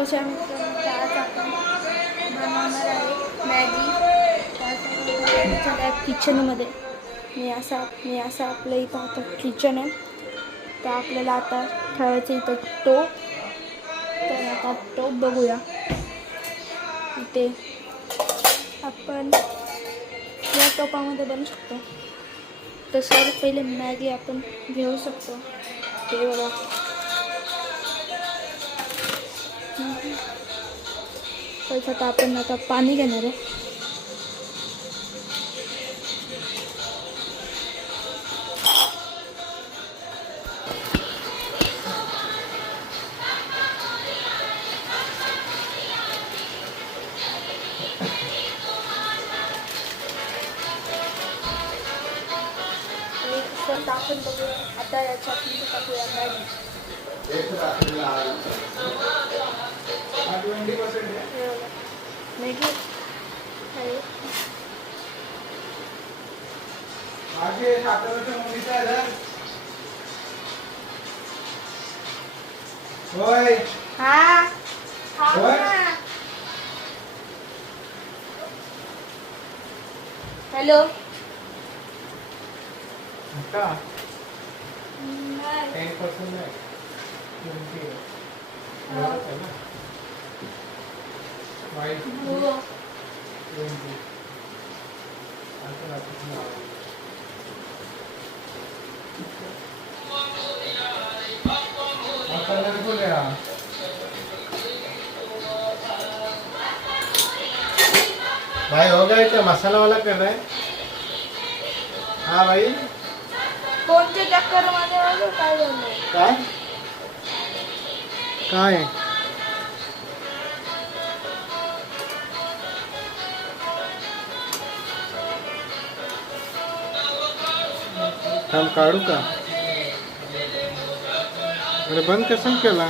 कशा मित्रांनो, आज आपण बनवणार आहे मॅगी. त्यासाठी किचनमध्ये मी असं आपलं इथं आता किचन आहे. तर आपल्याला आता ठेवायचं इथं टोप. तर आता टोप बघूया. इथे आपण या टोपामध्ये बनवू शकतो. तर सर्वात पहिले मॅगी आपण घेऊ शकतो. ते बघा, त्याच्यात आपण आता पाणी घेणार आहे. टाकून बघूया. आता याच्यात टाकूया मॅगी. Maggi hello. का 10% नाही 20 आहे ना. वाईट 20 भाई हो गया क्या? मसाला वाला कर रहा है? हाँ भाई. कोणत्या चक्करमध्ये आलो? काय झालं? काय काय थांब काढू का? अरे बंद कसं केला?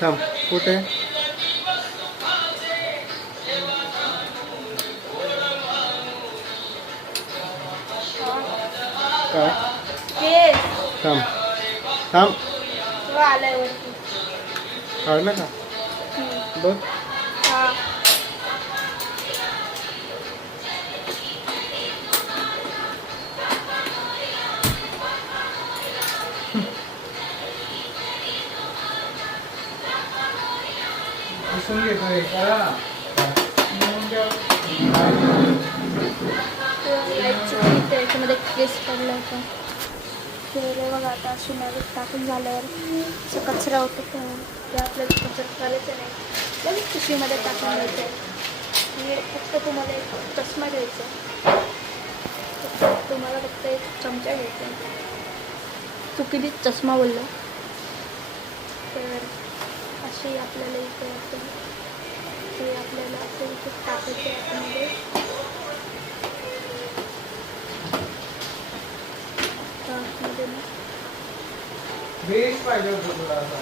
थांब कुठे? काय केस थांब थांब आलाय वरती. काढलं का? बघ हा. त्याच्यामध्ये केस पडला होता. ते बघा, आता अशी मॅगी टाकून झाल्यावर असं कचरा होतो. ते आपल्याला कचरा करायचं नाही. लगेच पिशवीमध्ये टाकून द्यायचं आहे. आणि फक्त तुम्हाला एक चष्मा घ्यायचा. तुम्हाला फक्त एक चमचा घ्यायचा. चुकीने चष्मा बोलला. तर अशी आपल्याला इथे असते. ते आपल्याला असं इथे टाकायचं आहे आतमध्ये. बेस पाहिजे होतं तुला असं.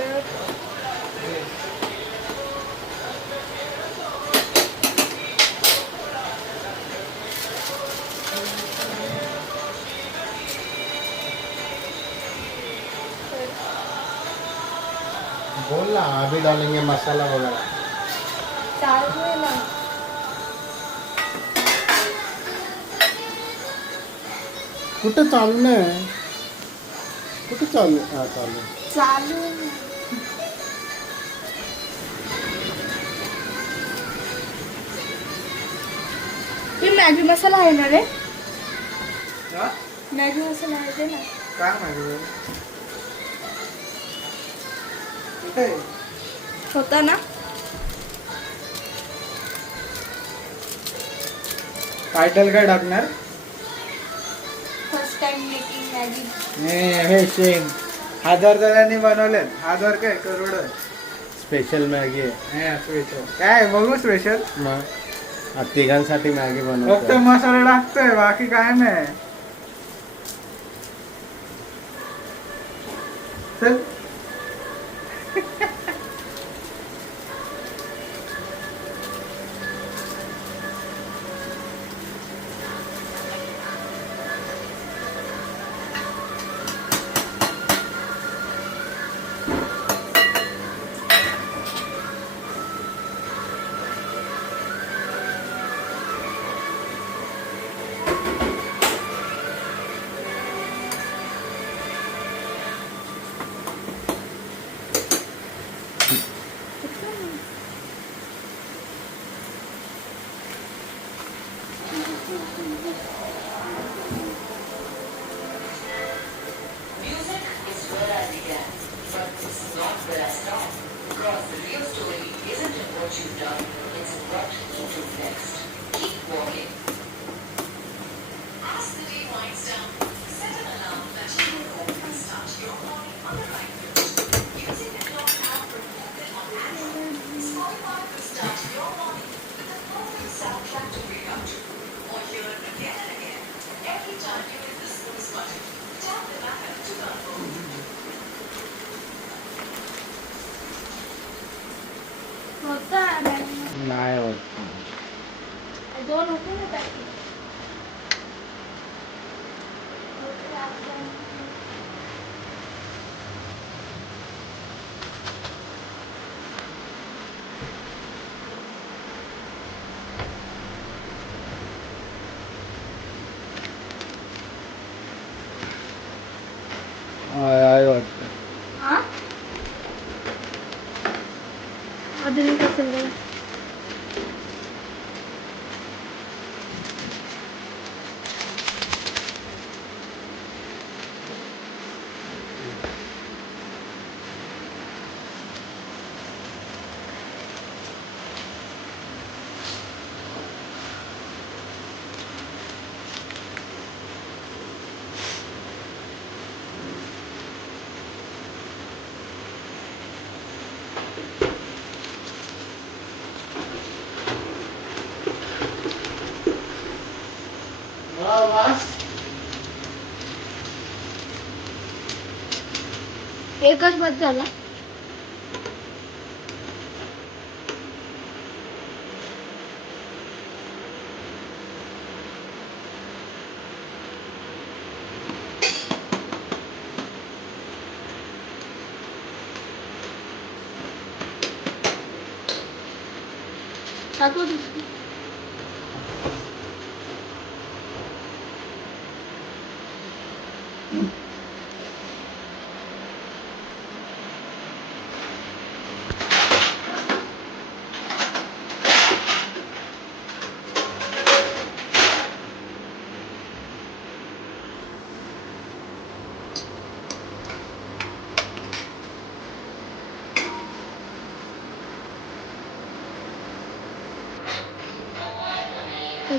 बोल ना, अभी डालेंगे मसाला वगैरह. चालू आहे ना. कुठं चालू नाही? कुठं चालू? हा चालू चालू हे मॅगी मसाला आहे ना रे? मॅगी मसाला आहे ते ना. काय माहिती होता ना. टायटल काय टाकणार? First time making Maggi. हे सेम 1000 जणांनी बनवले. 1000 काय करोड. स्पेशल मॅगी आहे. स्पेशल काय बघू. स्पेशल मग तिघांसाठी मॅगी बनवतो. फक्त मसाला टाकतोय, बाकी काय नाही. चल होता नाही होत. 2 होते ना पॅकेट. आहे वाटतं. अजून कसं नाही. एकच बस झाला. टाकू दे.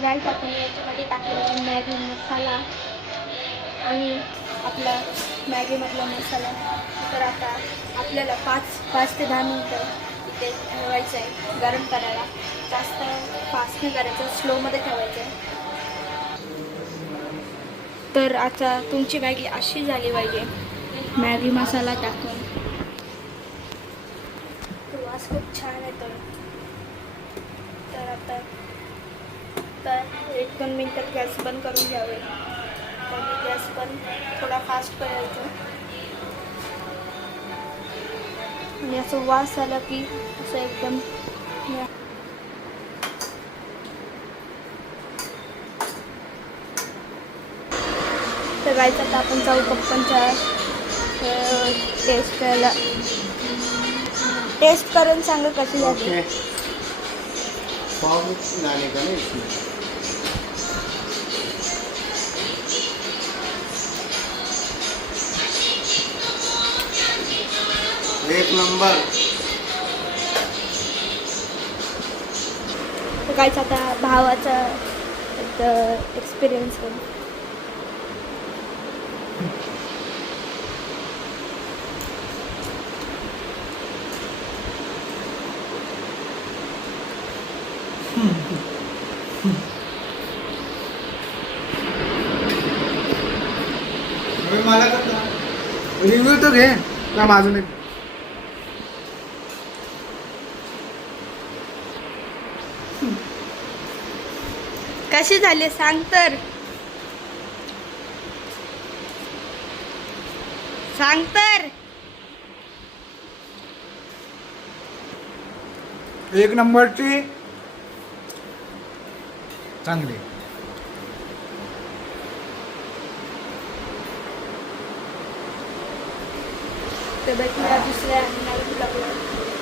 गाईस आपण याच्यामध्ये टाकलेला मॅगी मसाला आणि आपला मॅगीमधला मसाला. तर आता आपल्याला 5 ते 10 मिनटं इथे ठेवायचं आहे गरम करायला. जास्त फास्ट नाही करायचं, स्लोमध्ये ठेवायचं आहे. तर आता तुमची मॅगी अशी झाली पाहिजे मॅगी मसाला टाकून. तो वास खूप छान येतो. तर आता 1-2 मिनटात गॅस बंद करून घ्यावे. तर गॅस पण थोडा फास्ट करायचा आणि असं वास आला की असं एकदम. तर गाईस आता आपण जाऊ पप्पांच्या टेस्ट करायला. टेस्ट करून सांगा कशी झाली. एक नंबर. तर काहीच आता भावाचा एक्सपिरियन्स होईल. मला रिव्ह्यू तो घे का माझून एक. कशी झाली सांग तर. सांग तर. एक नंबरची चांगली. तर भेटूया दुसऱ्या नवीन ब्लॉगला.